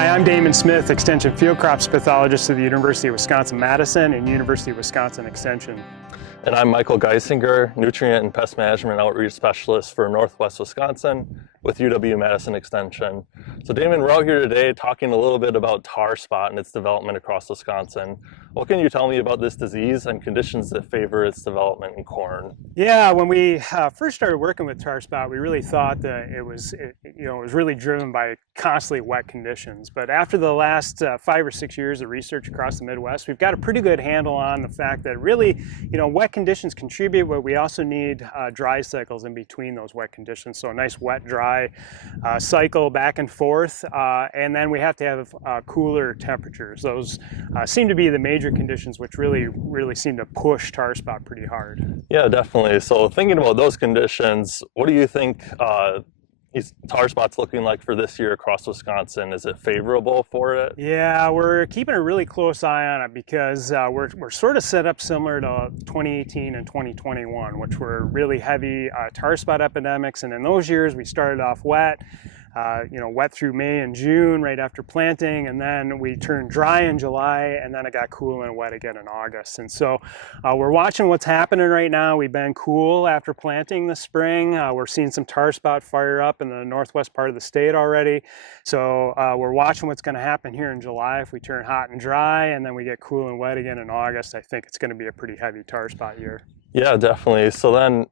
Hi, I'm Damon Smith, Extension Field Crops Pathologist of the University of Wisconsin-Madison and University of Wisconsin Extension. And I'm Michael Geissinger, Nutrient and Pest Management Outreach Specialist for Northwest Wisconsin with UW-Madison Extension. So Damon, we're out here today talking a little bit about tar spot and its development across Wisconsin. What can you tell me about this disease and conditions that favor its development in corn? Yeah, when we first started working with tar spot, we really thought that it was really driven by constantly wet conditions. But after the last 5 or 6 years of research across the Midwest, we've got a pretty good handle on the fact that really, wet conditions contribute, but we also need dry cycles in between those wet conditions. So a nice wet, dry cycle back and forth, and then we have to have cooler temperatures. Those seem to be the major conditions which really seem to push tar spot pretty hard. Yeah, definitely. So thinking about those conditions, what do you think these tar spots looking like for this year across Wisconsin? Is it favorable for it? Yeah, we're keeping a really close eye on it because we're sort of set up similar to 2018 and 2021, which were really heavy tar spot epidemics. And in those years, we started off wet. Wet through May and June right after planting, and then we turned dry in July, and then it got cool and wet again in August. And so we're watching what's happening right now. We've been cool after planting this spring. We're seeing some tar spot fire up in the northwest part of the state already. So we're watching what's going to happen here in July if we turn hot and dry, and then we get cool and wet again in August. I think it's going to be a pretty heavy tar spot year. Yeah, definitely. So then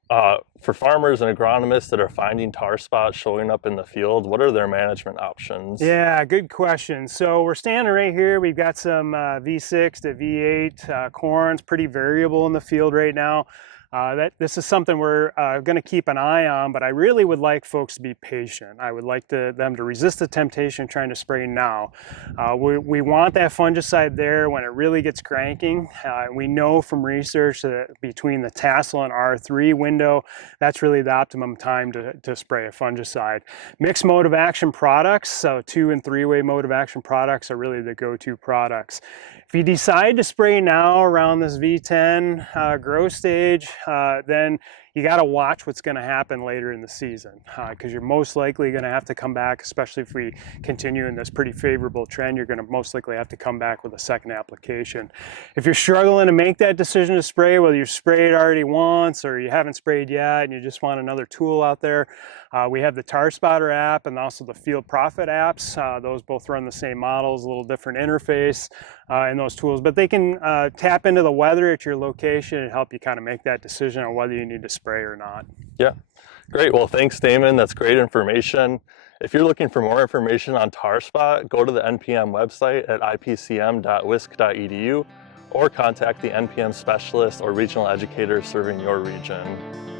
for farmers and agronomists that are finding tar spots showing up in the field, what are their management options? Yeah, good question. So we're standing right here. We've got some V6 to V8 corns, pretty variable in the field right now. This is something we're going to keep an eye on, but I really would like folks to be patient. I would like them to resist the temptation of trying to spray now. We want that fungicide there when it really gets cranking. We know from research that between the tassel and R3 window, that's really the optimum time to spray a fungicide. Mixed mode of action products, so 2- and 3-way mode of action products are really the go-to products. If you decide to spray now around this V10 growth stage, then you got to watch what's going to happen later in the season because you're most likely going to have to come back, especially if we continue in this pretty favorable trend, you're going to most likely have to come back with a second application. If you're struggling to make that decision to spray, whether you've sprayed already once or you haven't sprayed yet and you just want another tool out there, we have the Tar Spotter app and also the Field Profit apps. Those both run the same models, a little different interface in those tools, but they can tap into the weather at your location and help you kind of make that decision on whether you need to spray or not. Yeah, great. Well, thanks, Damon. That's great information. If you're looking for more information on tar spot, go to the NPM website at ipcm.wisc.edu or contact the NPM specialist or regional educator serving your region.